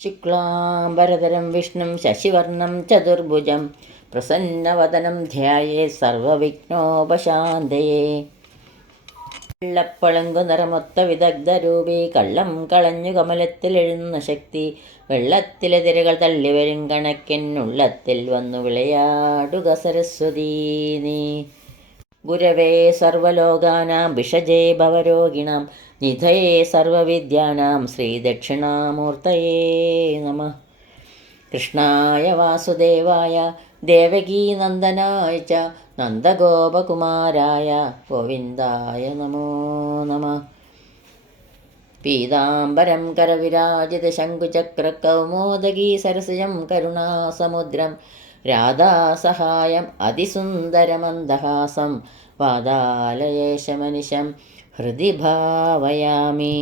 ശുക്ലാംബരധരം വിഷ്ണും ശശിവർണം ചതുർഭുജം പ്രസന്നവദനം ധ്യായേ സർവവിഘ്നോപശാന്തയേ. വെള്ളപ്പളുങ്കു നിറമൊത്ത വിദഗ്ധരൂപി കള്ളം കളഞ്ഞു കമലത്തിലെഴുന്ന ശക്തി വെള്ളത്തിലെ തിരകൾ തള്ളിവരും കണക്കിനുള്ളത്തിൽ വന്നു വിളയാടുക സരസ്വതീ നീ. ഗുരവേ സർവലോകാനാം ഭിഷജേ ഭവരോഗിണാം നിധയേ സർവവിദ്യാനാം ശ്രീദക്ഷിണാമൂർത്തയേ നമഃ. കൃഷ്ണായ വാസുദേവായ ദേവകീനന്ദനായ ച നന്ദഗോപകുമാരായ ഗോവിന്ദായ നമോ നമഃ. പീതാംബരം കരവിരാജിത ശംഖുചക്രകൗമോദഗീ സരസിജം കരുണാസമുദ്രം രാധാസഹായം അതിസുന്ദരമന്ദഹാസം വാതാലയേശമനിശം ഹൃദി ഭാവയാമി.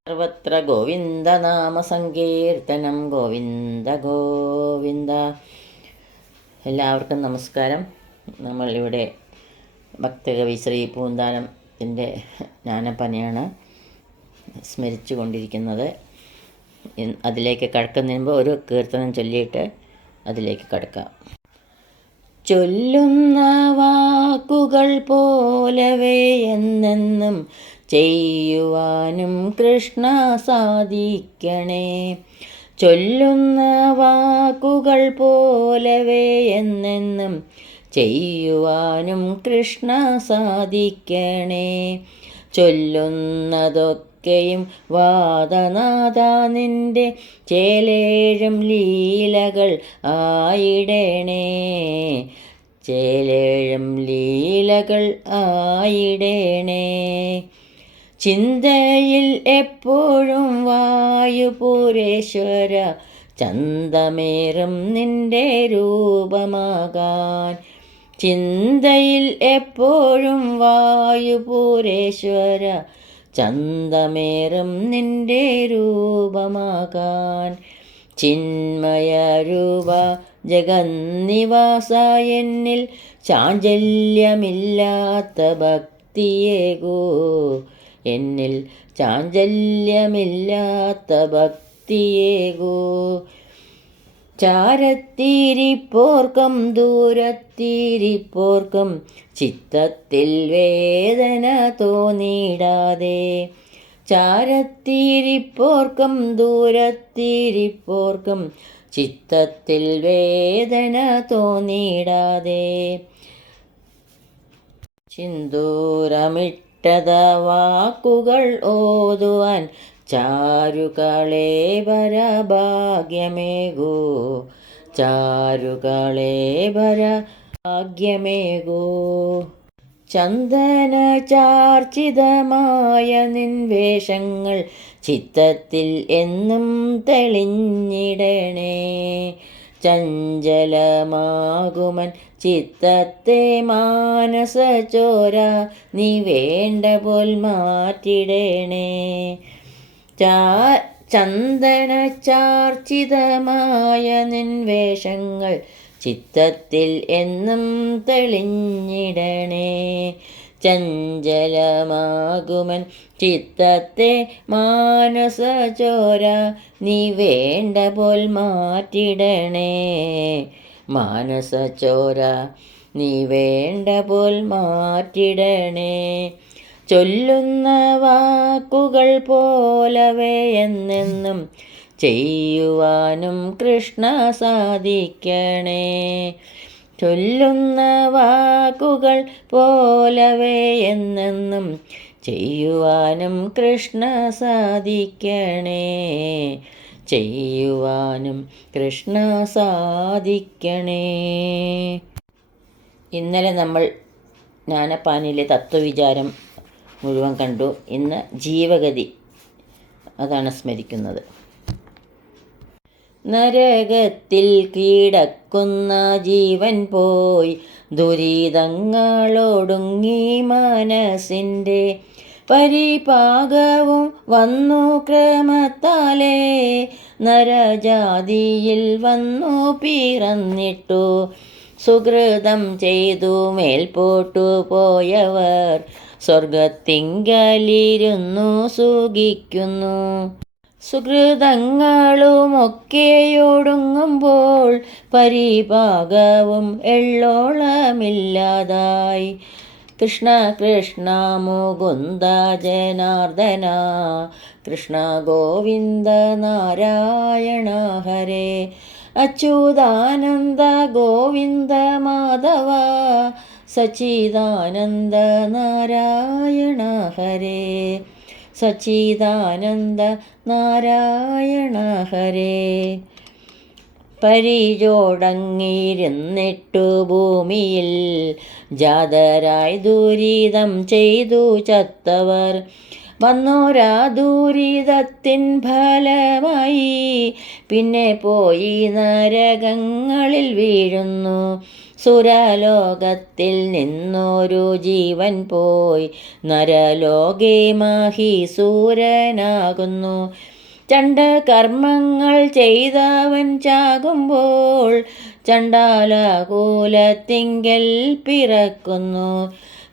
സർവത്ര ഗോവിന്ദനാമസങ്കീർത്തനം ഗോവിന്ദ ഗോവിന്ദ. എല്ലാവർക്കും നമസ്കാരം. നമ്മളിവിടെ ഭക്തകവി ശ്രീ പൂന്താനത്തിൻ്റെ ജ്ഞാനപ്പനയാണ് സ്മരിച്ചു കൊണ്ടിരിക്കുന്നത്. അതിലേക്ക് കടക്കുന്നതിന് മുമ്പ് ഒരു കീർത്തനം ചൊല്ലിയിട്ട് അതിലേക്ക് കടക്കാം. ചൊല്ലുന്ന വാക്കുകൾ പോലവേ എന്നെന്നും ചെയ്യുവാനും കൃഷ്ണ സാധിക്കണേ. ചൊല്ലുന്ന വാക്കുകൾ പോലവേ എന്നെന്നും ചെയ്യുവാനും കൃഷ്ണ സാധിക്കണേ. ചൊല്ലുന്നതൊക്കെയും വാദനാഥ നിന്റെ ചേലേഴും ലീലകൾ ആയിടണേ. ചേലേഴും ലീലകൾ ആയിടണേ. ചിന്തയിൽ എപ്പോഴും വായുപുരേശ്വര ചന്തമേറും നിന്റെ രൂപമാകാൻ. ചിന്തയിൽ എപ്പോഴും വായുപുരേശ്വര ചന്തമേറും നിന്റെ രൂപമാകാൻ. ചിന്മയരൂപ ജഗന്നിവാസ എന്നിൽ ചാഞ്ചല്യമില്ലാത്ത ഭക്തിയേകൂ. എന്നിൽ ചാഞ്ചല്യമില്ലാത്ത ഭക്തിയേകൂ. ചാരത്തിരിപ്പോർക്കും ദൂരത്തിരിപ്പോർക്കും ചിത്തത്തിൽ വേദന തോന്നിടാതെ. ചാരത്തിരിപ്പോർക്കും ദൂരത്തിരിപ്പോർക്കും ചിത്തത്തിൽ വേദന തോന്നിടാതെ. സിന്ദൂരമിട്ടത വാക്കുകൾ ഓതുവാൻ ചാരുകളേബര ഭാഗ്യമേകൂ. ചാരുകളേബര ഭാഗ്യമേകൂ. ചന്ദന ചാർച്ചിതമായ നിൻവേഷങ്ങൾ ചിത്തത്തിൽ എന്നും തെളിഞ്ഞിടണേ. ചഞ്ചലമാകുമൻ ചിത്തത്തെ മാനസചോര നീ വേണ്ട പോൽ മാറ്റിടണേ. ചന്ദന ചാർച്ചിതമായ നിൻവേഷങ്ങൾ ചിത്തത്തിൽ എന്നും തെളിഞ്ഞിടണേ. ചഞ്ചലമാകുമൻ ചിത്തത്തെ മാനസചോര നീ വേണ്ട പോൽ മാറ്റിടണേ. മാനസചോര നീ വേണ്ട പോൽ മാറ്റിടണേ. ചൊല്ലുന്ന വാക്കുകൾ പോലവേ എന്നെന്നും ചെയ്യുവാനും കൃഷ്ണ സാധിക്കണേ. ചൊല്ലുന്ന വാക്കുകൾ പോലവേ എന്നെന്നും ചെയ്യുവാനും കൃഷ്ണ സാധിക്കണേ. ചെയ്യുവാനും കൃഷ്ണ സാധിക്കണേ. ഇന്നലെ നമ്മൾ ജ്ഞാനപ്പാനിലെ തത്വവിചാരം മുഴുവൻ കണ്ടു. ഇന്ന് ജീവഗതി അതാണ് സ്മരിക്കുന്നത്. നരകത്തിൽ കീടക്കുന്ന ജീവൻ പോയി ദുരിതങ്ങളോടുങ്ങി മനസ്സിൻ്റെ പരിപാകവും വന്നു ക്രമത്താലേ. നരജാതിയിൽ വന്നു പിറന്നിട്ടു സുകൃതം ചെയ്തു മേൽപോട്ടു പോയവർ സ്വർഗത്തിങ്കലിരുന്നു സുഖിക്കുന്നു. സുഹൃതങ്ങളുമൊക്കെയൊടുങ്ങുമ്പോൾ പരിഭാഗവും എള്ളോളമില്ലാതായി. കൃഷ്ണ കൃഷ്ണ മുകുന്ദ ജനാർദ്ദന, കൃഷ്ണ ഗോവിന്ദ നാരായണ ഹരേ. അച്യുതാനന്ദ ഗോവിന്ദ മാധവ, സച്ചിദാനന്ദ നാരായണ ഹരേ. സച്ചിദാനന്ദ നാരായണ ഹരേ. പരിചോടങ്ങിരുന്നിട്ടു ഭൂമിയിൽ ജാതരായി ദുരിതം ചെയ്തു ചത്തവർ, വന്നോരാ ദുരിതത്തിൻ ഫലമായി പിന്നെ പോയി നരകങ്ങളിൽ വീഴുന്നു. സുരലോകത്തിൽ നിന്നൊരു ജീവൻ പോയി നരലോകേ മഹീസൂരനാകുന്നു. ചണ്ഡകർമ്മങ്ങൾ ചെയ്തവൻ ചാകുമ്പോൾ ചണ്ഡാലകൂലത്തിങ്കൽ പിറക്കുന്നു.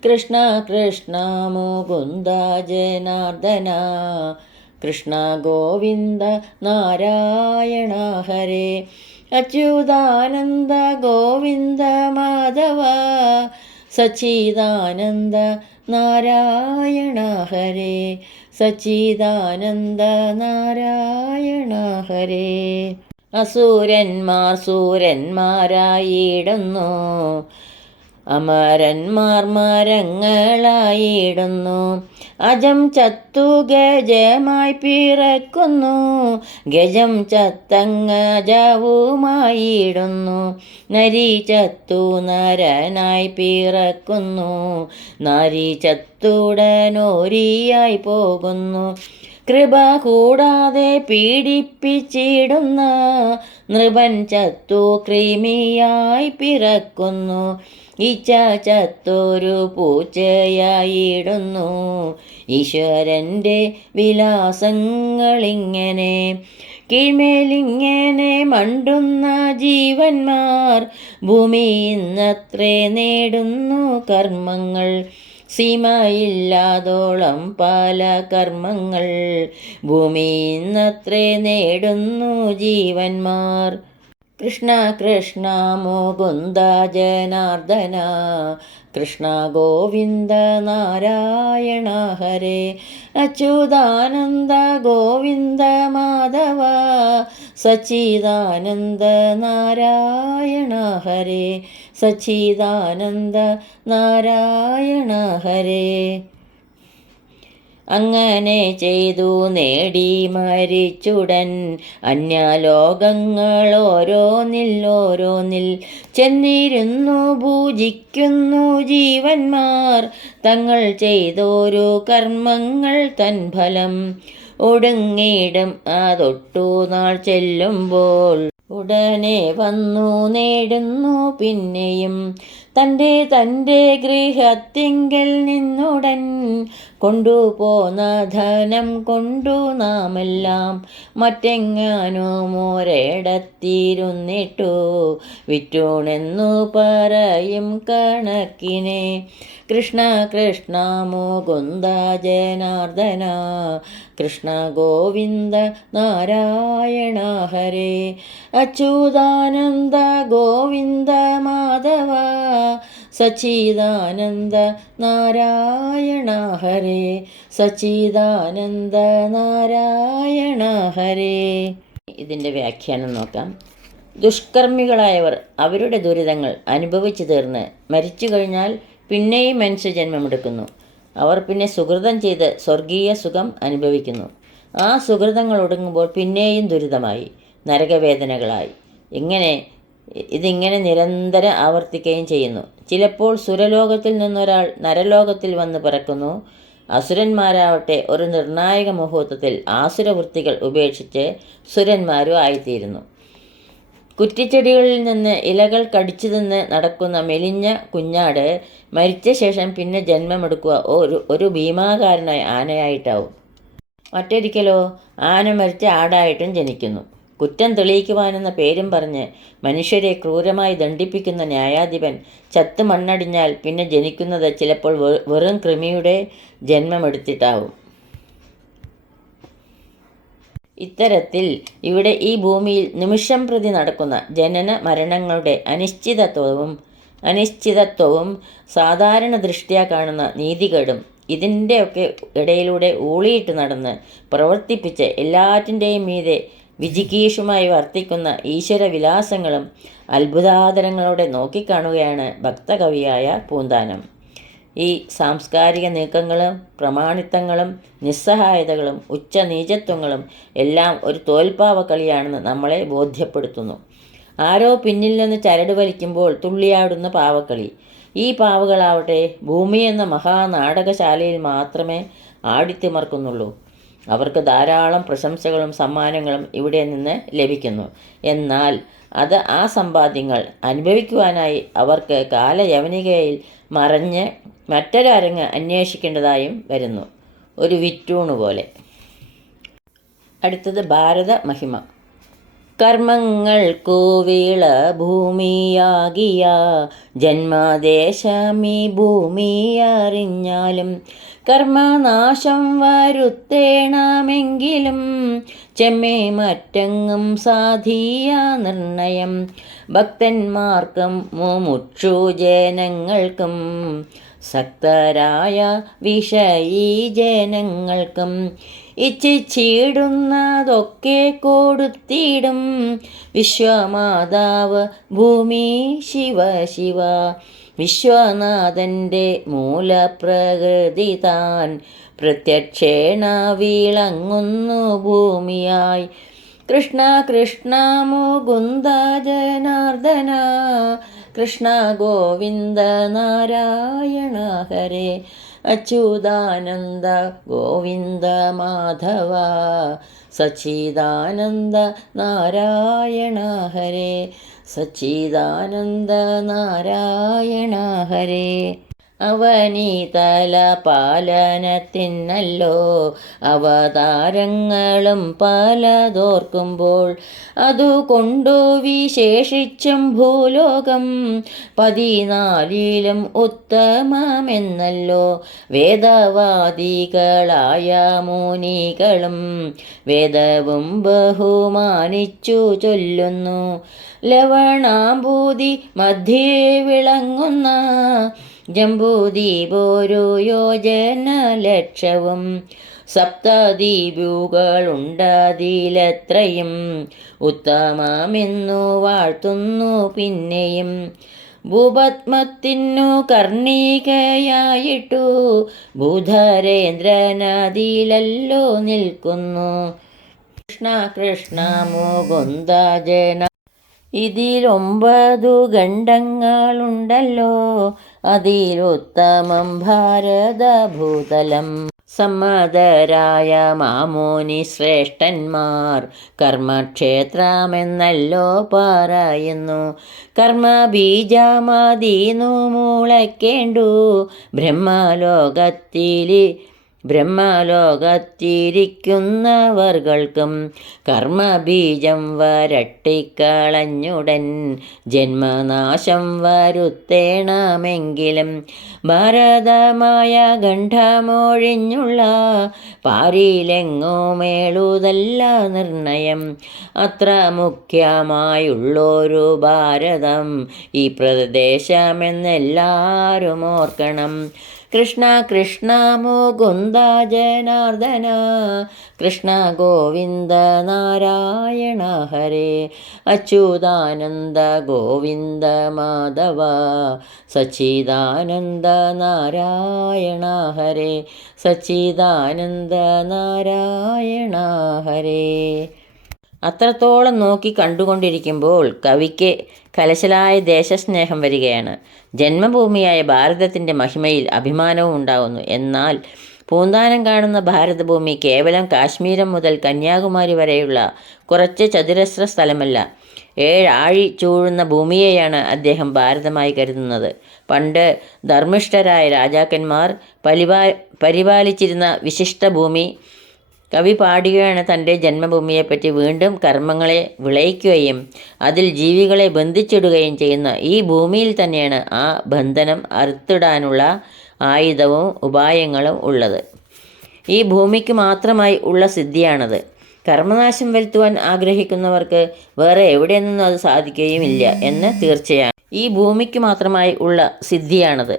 കൃഷ്ണ കൃഷ്ണ മുകുന്ദ ജനാർദ്ദന, കൃഷ്ണ ഗോവിന്ദ നാരായണ ഹരേ. അച്യുതാനന്ദ ഗോവിന്ദ മാധവ, സച്ചിദാനന്ദ നാരായണ ഹരേ. സച്ചിദാനന്ദ നാരായണ ഹരേ. അസുരന്മാർ സൂരന്മാരായിടുന്നു, അമരന്മാർ മരങ്ങളായിടുന്നു. അജം ചത്തു ഗജമായി പിറക്കുന്നു, ഗജം ചത്തങ്ങജവുമായിടുന്നു. നരി ചത്തു നരനായി പിറക്കുന്നു, നാരി ചത്തുടനോരിയായി പോകുന്നു. കൃപ കൂടാതെ പീഡിപ്പിച്ചിടുന്ന നൃപൻ ചത്തു കൃമിയായി പിറക്കുന്നു. ഈച്ച ചത്തൊരു പൂച്ചയായിടുന്നു. ഈശ്വരൻ്റെ വിലാസങ്ങളിങ്ങനെ കീഴ്മേലിങ്ങനെ മണ്ടുന്ന ജീവന്മാർ, ഭൂമി ഇന്നത്രേ നേടുന്നു കർമ്മങ്ങൾ. സീമയില്ലാതോളം പല കർമ്മങ്ങൾ, ഭൂമി ഇന്നത്രേ നേടുന്നു ജീവന്മാർ. കൃഷ്ണ കൃഷ്ണ മുകുന്ദ ജനാർദ്ദന, കൃഷ്ണ ഗോവിന്ദ നാരായണ ഹരേ. അച്യുതാനന്ദ ഗോവിന്ദ മാധവ, സച്ചിദാനന്ദ നാരായണ ഹരേ. സച്ചിദാനന്ദ നാരായണ ഹരേ. അങ്ങനെ ചെയ്തു നേടി മരിച്ചുടൻ അന്യലോകങ്ങൾ ഓരോന്നിൽ ചെന്നിരുന്നു പൂജിക്കുന്നു ജീവന്മാർ. തങ്ങൾ ചെയ്തോരു കർമ്മങ്ങൾ തൻ ഫലം ഒടുങ്ങിയിടും അതൊട്ടു നാൾ ചെല്ലുമ്പോൾ. ഉടനെ വന്നു നേടുന്നു പിന്നെയും തൻ്റെ ഗൃഹത്തിങ്കൽ നിന്നുടൻ. കൊണ്ടുപോന്ന ധനം കൊണ്ടു നാമെല്ലാം മറ്റെങ്ങാനും ഒരിടത്തിരുന്നിട്ടു വിറ്റുണെന്നു പറയും കണക്കിനെ. കൃഷ്ണ കൃഷ്ണ മുകുന്ദ ജനാർദ്ദന, കൃഷ്ണ ഗോവിന്ദ നാരായണ ഹരേ. അച്യുതാനന്ദ ഗോവിന്ദ മാധവ, സച്ചിദാനന്ദ നാരായണ ഹരേ. സച്ചിദാനന്ദ നാരായണ ഹരേ. ഇതിൻ്റെ വ്യാഖ്യാനം നോക്കാം. ദുഷ്കർമ്മികളായവർ അവരുടെ ദുരിതങ്ങൾ അനുഭവിച്ചു തീർന്ന് മരിച്ചു കഴിഞ്ഞാൽ പിന്നെയും മനുഷ്യജന്മമെടുക്കുന്നു. അവർ പിന്നെ സുകൃതം ചെയ്ത് സ്വർഗീയ സുഖം അനുഭവിക്കുന്നു. ആ സുകൃതങ്ങൾ ഒടുങ്ങുമ്പോൾ പിന്നെയും ദുരിതമായി, നരകവേദനകളായി. ഇതിങ്ങനെ നിരന്തരം ആവർത്തിക്കുകയും ചെയ്യുന്നു. ചിലപ്പോൾ സുരലോകത്തിൽ നിന്നൊരാൾ നരലോകത്തിൽ വന്ന് പിറക്കുന്നു. അസുരന്മാരാവട്ടെ ഒരു നിർണായക മുഹൂർത്തത്തിൽ ആസുരവൃത്തികൾ ഉപേക്ഷിച്ച് സുരന്മാരും ആയിത്തീരുന്നു. കുറ്റിച്ചെടികളിൽ നിന്ന് ഇലകൾ കടിച്ചു തിന്ന് നടക്കുന്ന മെലിഞ്ഞ കുഞ്ഞാട് മരിച്ച ശേഷം പിന്നെ ജന്മമെടുക്കുക ഒരു ഭീമാകാരനായ ആനയായിട്ടാവും. മറ്റൊരിക്കലോ ആന മരിച്ച ആടായിട്ടും ജനിക്കുന്നു. കുറ്റം തെളിയിക്കുവാനെന്ന പേരും പറഞ്ഞ് മനുഷ്യരെ ക്രൂരമായി ദണ്ഡിപ്പിക്കുന്ന ന്യായാധിപൻ ചത്ത് മണ്ണടിഞ്ഞാൽ പിന്നെ ജനിക്കുന്നത് ചിലപ്പോൾ വെറും കൃമിയുടെ ജന്മമെടുത്തിട്ടാവും. ഇത്തരത്തിൽ ഇവിടെ ഈ ഭൂമിയിൽ നിമിഷം പ്രതി നടക്കുന്ന ജനന മരണങ്ങളുടെ അനിശ്ചിതത്വവും സാധാരണ ദൃഷ്ട്യാ കാണുന്ന നീതികേടും ഇതിൻ്റെയൊക്കെ ഇടയിലൂടെ ഊളിയിട്ട് നടന്ന് പ്രവർത്തിപ്പിച്ച് എല്ലാറ്റിൻ്റെയും മീതെ വിജിഗീഷുമായി വർത്തിക്കുന്ന ഈശ്വരവിലാസങ്ങളും അത്ഭുതാദരങ്ങളോടെ നോക്കിക്കാണുകയാണ് ഭക്തകവിയായ പൂന്താനം. ഈ സാംസ്കാരിക നീക്കങ്ങളും പ്രമാണിത്വങ്ങളും നിസ്സഹായതകളും ഉച്ചനീചത്വങ്ങളും എല്ലാം ഒരു തോൽപ്പാവക്കളിയാണെന്ന് നമ്മളെ ബോധ്യപ്പെടുത്തുന്നു. ആരോ പിന്നിൽ നിന്ന് ചരട് വലിക്കുമ്പോൾ തുള്ളിയാടുന്ന പാവക്കളി. ഈ പാവകളാവട്ടെ ഭൂമി എന്ന മഹാനാടകശാലയിൽ മാത്രമേ ആടിത്തിമർക്കുന്നുള്ളൂ. അവർക്ക് ധാരാളം പ്രശംസകളും സമ്മാനങ്ങളും ഇവിടെ നിന്ന് ലഭിക്കുന്നു. എന്നാൽ ആ സമ്പാദ്യങ്ങൾ അനുഭവിക്കുവാനായി അവർക്ക് കാലയവനികയിൽ മറഞ്ഞ് മറ്റൊരരങ്ങ് അന്വേഷിക്കേണ്ടതായും വരുന്നു, ഒരു വിറ്റൂണ് പോലെ. അടുത്തത് ഭാരത മഹിമ. കർമ്മങ്ങൾക്കു വീള ഭൂമിയാകിയ ജന്മദേശമീ ഭൂമി അറിഞ്ഞാലും കർമ്മനാശം വരുത്തേണമെങ്കിലും ചെമ്മേ മറ്റെങ്ങും സാധീയ നിർണയം ഭക്തന്മാർക്കും മുമുക്ഷു ജനങ്ങൾക്കും സക്തരായ വിഷയീ ജനങ്ങൾക്കും ഇച്ഛിച്ചിടുന്നതൊക്കെ കൊടുത്തിടും വിശ്വമാതാവ് ഭൂമി ശിവ ശിവ. വിശ്വനാഥൻ്റെ മൂലപ്രകൃതി താൻ പ്രത്യക്ഷേണ വിളങ്ങുന്നു ഭൂമിയായി. കൃഷ്ണ കൃഷ്ണ മുകുന്ദ ജനാർദ്ദന കൃഷ്ണ ഗോവിന്ദ നാരായണ ഹരേ അച്യുതാനന്ദ ഗോവിന്ദ മാധവ സച്ചിദാനന്ദ നാരായണ ഹരേ സച്ചിദാനന്ദ നാരായണ ഹരേ. അവനീതല പാലനത്തിനല്ലോ അവതാരങ്ങളും പലതോർക്കുമ്പോൾ അതുകൊണ്ടു വിശേഷിച്ചും ഭൂലോകം 14 ഉത്തമമെന്നല്ലോ വേദവാദികളായ മുനികളും വേദവും ബഹുമാനിച്ചു ചൊല്ലുന്നു. ലവണാംബൂതി മധ്യേ വിളങ്ങുന്ന ജംബൂദ്വീപൊരു യോജന ലക്ഷവും സപ്തദ്വീപുകളുണ്ടതിലത്രയും ഉത്തമമെന്നു വാഴ്ത്തുന്നു. പിന്നെയും ഭൂപത്മത്തിനു കർണികയായിട്ടു ഭൂധരേന്ദ്രനതിലല്ലോ നിൽക്കുന്നു. കൃഷ്ണ കൃഷ്ണ മുകുന്ദ ജന. ഇതിൽ 9 ഖണ്ഡങ്ങളുണ്ടല്ലോ അതിലുത്തമം ഭാരതഭൂതലം. സമ്മതരായ മാമുനി ശ്രേഷ്ഠന്മാർ കർമ്മക്ഷേത്രമെന്നല്ലോ പറയുന്നു. കർമ്മബീജമതീന്നു മുളയ്ക്കേണ്ടു ബ്രഹ്മലോകത്തിരിക്കുന്നവർകൾക്കും കർമ്മബീജം വരട്ടിക്കളഞ്ഞുടൻ ജന്മനാശം വരുത്തേണമെങ്കിലും ഭാരതമായ ഖണ്ഡമൊഴിഞ്ഞുള്ള പാരിലെങ്ങുമേളുതല്ല നിർണയം. അത്ര മുഖ്യമായുള്ളൊരു ഭാരതം ഈ പ്രദേശമെന്നെല്ലാവരും ഓർക്കണം. കൃഷ്ണ കൃഷ്ണ മുകുന്ദ ജനാർദ്ദന കൃഷ്ണ ഗോവിന്ദ നാരായണ ഹരേ അച്യുതാനന്ദ ഗോവിന്ദ മാധവ സച്ചിദാനന്ദ നാരായണ ഹരേ സച്ചിദാനന്ദ നാരായണ ഹരേ. അത്രത്തോളം നോക്കി കണ്ടുകൊണ്ടിരിക്കുമ്പോൾ കവിക്ക് കലശലായ ദേശസ്നേഹം വരികയാണ്. ജന്മഭൂമിയായ ഭാരതത്തിൻ്റെ മഹിമയിൽ അഭിമാനവും ഉണ്ടാകുന്നു. എന്നാൽ പൂന്താനം കാണുന്ന ഭാരതഭൂമി കേവലം കാശ്മീരം മുതൽ കന്യാകുമാരി വരെയുള്ള കുറച്ച് ചതുരശ്ര സ്ഥലമല്ല, 7 ആഴി ചൂഴുന്ന ഭൂമിയെയാണ് അദ്ദേഹം ഭാരതമായി കരുതുന്നത്. പണ്ട് ധർമ്മിഷ്ഠരായ രാജാക്കന്മാർ പരിപാലിച്ചിരുന്ന വിശിഷ്ട ഭൂമി. കവി പാടുകയാണ് തൻ്റെ ജന്മഭൂമിയെപ്പറ്റി. വീണ്ടും കർമ്മങ്ങളെ വിളയിക്കുകയും അതിൽ ജീവികളെ ബന്ധിച്ചിടുകയും ചെയ്യുന്ന ഈ ഭൂമിയിൽ തന്നെയാണ് ആ ബന്ധനം അറുത്തിടാനുള്ള ആയുധവും ഉപായങ്ങളും ഉള്ളത്. ഈ ഭൂമിക്ക് മാത്രമായി ഉള്ള സിദ്ധിയാണത്. കർമ്മനാശം വരുത്തുവാൻ ആഗ്രഹിക്കുന്നവർക്ക് വേറെ എവിടെ നിന്നും അത് സാധിക്കുകയുമില്ല എന്ന് തീർച്ചയാണ്. ഈ ഭൂമിക്ക് മാത്രമായി ഉള്ള സിദ്ധിയാണത്.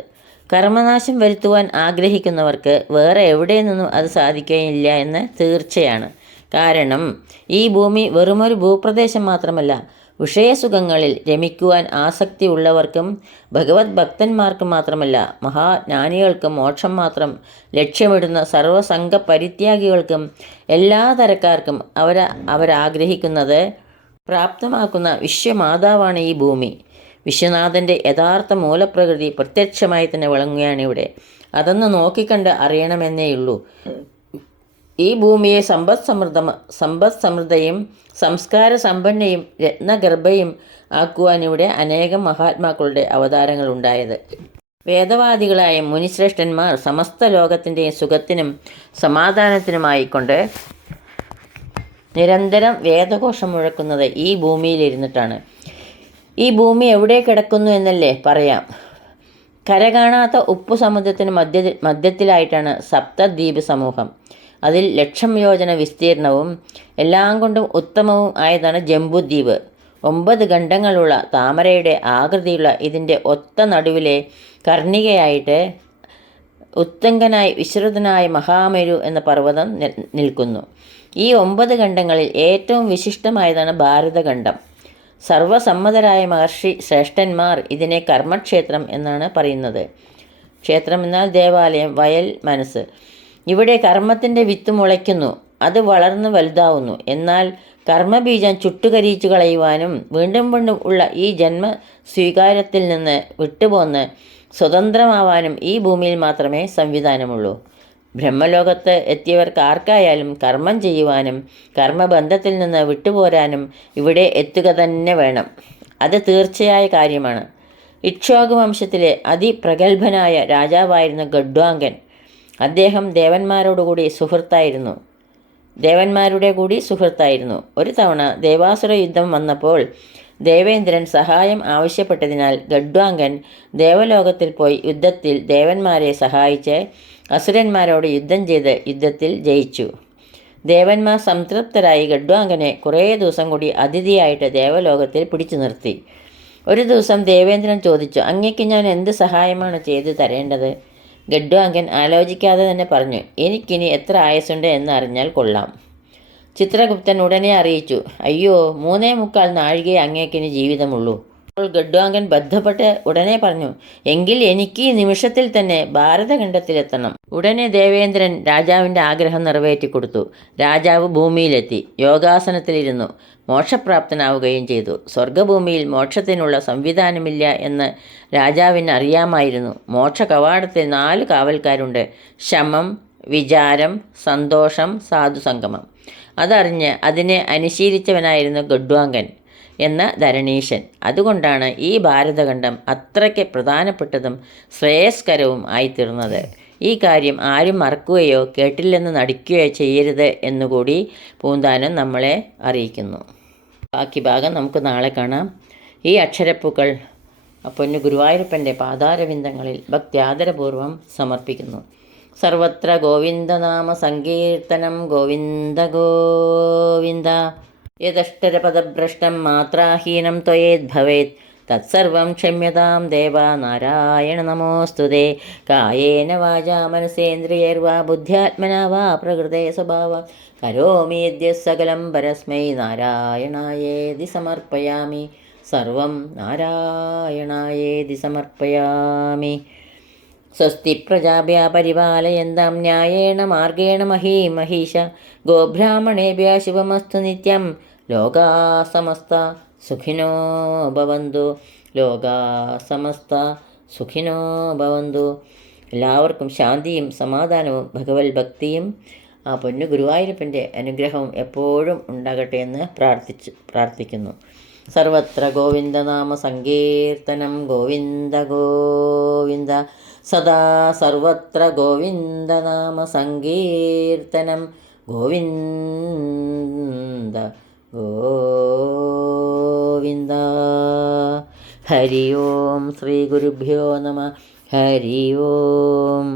കർമ്മനാശം വരുത്തുവാൻ ആഗ്രഹിക്കുന്നവർക്ക് വേറെ എവിടെ നിന്നും അത് സാധിക്കുകയില്ല എന്ന് തീർച്ചയാണ്. കാരണം ഈ ഭൂമി വെറുമൊരു ഭൂപ്രദേശം മാത്രമല്ല, വിഷയസുഖങ്ങളിൽ രമിക്കുവാൻ ആസക്തി ഉള്ളവർക്കും ഭഗവത് ഭക്തന്മാർക്കും മാത്രമല്ല, മഹാജ്ഞാനികൾക്കും മോക്ഷം മാത്രം ലക്ഷ്യമിടുന്ന സർവസംഘ പരിത്യാഗികൾക്കും എല്ലാ തരക്കാർക്കും അവരാഗ്രഹിക്കുന്നത് പ്രാപ്തമാക്കുന്ന വിശ്വമാതാവാണ് ഈ ഭൂമി. വിശ്വനാഥൻ്റെ യഥാർത്ഥ മൂലപ്രകൃതി പ്രത്യക്ഷമായി തന്നെ വിളങ്ങുകയാണിവിടെ. അതൊന്ന് നോക്കിക്കണ്ട് അറിയണമെന്നേയുള്ളൂ. ഈ ഭൂമിയെ സമ്പദ് സമൃദ്ധയും സംസ്കാര സമ്പന്നയും രത്നഗർഭയും ആക്കുവാനിവിടെ അനേകം മഹാത്മാക്കളുടെ അവതാരങ്ങളുണ്ടായത്. വേദവാദികളായ മുനിശ്രേഷ്ഠന്മാർ സമസ്ത ലോകത്തിൻ്റെയും സുഖത്തിനും സമാധാനത്തിനുമായിക്കൊണ്ട് നിരന്തരം വേദഘോഷം മുഴക്കുന്നത് ഈ ഭൂമിയിലിരുന്നിട്ടാണ്. ഈ ഭൂമി എവിടെ കിടക്കുന്നു എന്നല്ലേ പറയാം. കര കാണാത്ത ഉപ്പു സമുദ്രത്തിന് മധ്യത്തിലായിട്ടാണ് സപ്തദ്വീപ് സമൂഹം. അതിൽ 1,00,000 യോജന വിസ്തീർണവും എല്ലാം കൊണ്ടും ഉത്തമവും ആയതാണ് ജംബുദ്വീപ്. 9 ഖണ്ഡങ്ങളുള്ള താമരയുടെ ആകൃതിയുള്ള ഇതിൻ്റെ ഒത്ത നടുവിലെ കർണികയായിട്ട് ഉത്തങ്കനായി വിശ്രുതനായ മഹാമേരു എന്ന പർവ്വതം നിൽക്കുന്നു. ഈ 9 ഖണ്ഡങ്ങളിൽ ഏറ്റവും വിശിഷ്ടമായതാണ് ഭാരതഖണ്ഡം. സർവസമ്മതരായ മഹർഷി ശ്രേഷ്ഠന്മാർ ഇതിനെ കർമ്മക്ഷേത്രം എന്നാണ് പറയുന്നത്. ക്ഷേത്രം എന്നാൽ ദേവാലയം, വയൽ, മനസ്സ്. ഇവിടെ കർമ്മത്തിൻ്റെ വിത്ത് മുളയ്ക്കുന്നു, അത് വളർന്ന് വലുതാവുന്നു. എന്നാൽ കർമ്മബീജം ചുട്ടുകരിച്ചു കളയുവാനും വീണ്ടും വീണ്ടും ഉള്ള ഈ ജന്മ സ്വീകാര്യത്തിൽ നിന്ന് വിട്ടുപോന്ന് സ്വതന്ത്രമാവാനും ഈ ഭൂമിയിൽ മാത്രമേ സംവിധാനമുള്ളൂ. ബ്രഹ്മലോകത്ത് എത്തിയവർക്ക് ആർക്കായാലും കർമ്മം ചെയ്യുവാനും കർമ്മബന്ധത്തിൽ നിന്ന് വിട്ടുപോരാനും ഇവിടെ എത്തുക തന്നെ വേണം. അത് തീർച്ചയായ കാര്യമാണ്. ഇക്ഷ്വാകു വംശത്തിലെ അതിപ്രഗത്ഭനായ രാജാവായിരുന്നു ഗഡ്വാങ്കൻ. അദ്ദേഹം ദേവന്മാരുടെ കൂടി സുഹൃത്തായിരുന്നു. ഒരു തവണ ദേവാസുര യുദ്ധം വന്നപ്പോൾ ദേവേന്ദ്രൻ സഹായം ആവശ്യപ്പെട്ടതിനാൽ ഗഡ്വാങ്കൻ ദേവലോകത്തിൽ പോയി യുദ്ധത്തിൽ ദേവന്മാരെ സഹായിച്ച് അസുരന്മാരോട് യുദ്ധം ചെയ്ത് യുദ്ധത്തിൽ ജയിച്ചു. ദേവന്മാർ സംതൃപ്തരായി ഗഡ്വാങ്കനെ കുറേ ദിവസം കൂടി അതിഥിയായിട്ട് ദേവലോകത്തിൽ പിടിച്ചു നിർത്തി. ഒരു ദിവസം ദേവേന്ദ്രൻ ചോദിച്ചു, അങ്ങേക്ക് ഞാൻ എന്ത് സഹായമാണ് ചെയ്തു തരേണ്ടത്? ഗഡ്വാങ്കൻ ആലോചിക്കാതെ തന്നെ പറഞ്ഞു, എനിക്കിനി എത്ര ആയുസ്സുണ്ട് എന്നറിഞ്ഞാൽ കൊള്ളാം. ചിത്രഗുപ്തൻ ഉടനെ അറിയിച്ചു, അയ്യോ, 3.25 നാഴികയെ അങ്ങേക്കിനി ജീവിതമുള്ളൂ. അപ്പോൾ ഗഡ്വാങ്കൻ ബന്ധപ്പെട്ട് ഉടനെ പറഞ്ഞു, എങ്കിൽ എനിക്ക് ഈ നിമിഷത്തിൽ തന്നെ ഭാരതഖണ്ഡത്തിലെത്തണം. ഉടനെ ദേവേന്ദ്രൻ രാജാവിൻ്റെ ആഗ്രഹം നിറവേറ്റിക്കൊടുത്തു. രാജാവ് ഭൂമിയിലെത്തി യോഗാസനത്തിലിരുന്നു. മോക്ഷപ്രാപ്തനാവുകയും ചെയ്തു. സ്വർഗഭൂമിയിൽ മോക്ഷത്തിനുള്ള സംവിധാനമില്ല എന്ന് രാജാവിന് അറിയാമായിരുന്നു. മോക്ഷ കവാടത്തിൽ 4 കാവൽക്കാരുണ്ട്: ശമം, വിചാരം, സന്തോഷം, സാധുസംഗമം. അതറിഞ്ഞ് അതിനെ അനുശീലിച്ചവനായിരുന്നു ഗഡ്വാങ്കൻ എന്ന ധരണീശൻ. അതുകൊണ്ടാണ് ഈ ഭാരതഖണ്ഡം അത്രയ്ക്ക് പ്രധാനപ്പെട്ടതും ശ്രേയസ്കരവും ആയിത്തീർന്നത്. ഈ കാര്യം ആരും മറക്കുകയോ കേട്ടില്ലെന്ന് നടിക്കുകയോ ചെയ്യരുത് എന്നുകൂടി പൂന്താനം നമ്മളെ അറിയിക്കുന്നു. ബാക്കി ഭാഗം നമുക്ക് നാളെ കാണാം. ഈ അക്ഷരപ്പൂക്കൾ പൊന്നു ഗുരുവായൂരപ്പൻ്റെ പാതാരവിന്ദങ്ങളിൽ ഭക്ത്യാദരപൂർവ്വം സമർപ്പിക്കുന്നു. സർവത്ര ഗോവിന്ദനാമ സങ്കീർത്തനം. ഗോവിന്ദ ഗോവിന്ദ. യദക്ഷരപദഭ്രഷ്ടം മാത്രാഹീനം ത്വയേദ്ഭവേത് തത്സർവം ക്ഷമ്യതാം ദേവ. നാരായണ നമോസ്തുതേ. കായേന വാചാ മനസേന്ദ്രിയൈർവാ ബുദ്ധ്യാത്മനാ വാ പ്രകൃതേ സ്വഭാവാത് കരോമി യദ്യഃ സകലം പരസ്മൈ നാരായണായേതി സമർപ്പയാമി. സർവം നാരായണായേതി സമർപ്പയാമി. സ്വസ്തി പ്രജാഭ്യ പരിപാലയന്താം ന്യായേണ മാർഗേണ മഹീമഹീഷ. ഗോബ്രാഹ്മണേഭ്യ ശുഭമസ്തു നിത്യം. ലോകാ സമസ്ത സുഖിനോ ഭവന്തു. ലോകാ സമസ്ത സുഖിനോ ഭവന്തു. എല്ലാവർക്കും ശാന്തിയും സമാധാനവും ഭഗവത് ഭക്തിയും ആ പൊന്നു ഗുരുവായൂരപ്പൻ്റെ അനുഗ്രഹവും എപ്പോഴും ഉണ്ടാകട്ടെ എന്ന് പ്രാർത്ഥിക്കുന്നു. സർവത്ര ഗോവിന്ദനാമ സങ്കീർത്തനം. ഗോവിന്ദ ഗോവിന്ദ. സദാ സർവത്ര ഗോവിന്ദനാമ സങ്കീർത്തനം. ഗോവിന്ദ ഗോവിന്ദ. ഹരി ഓം. ശ്രീ ഗുരുഭ്യോ നമഃ. ഹരി ഓം.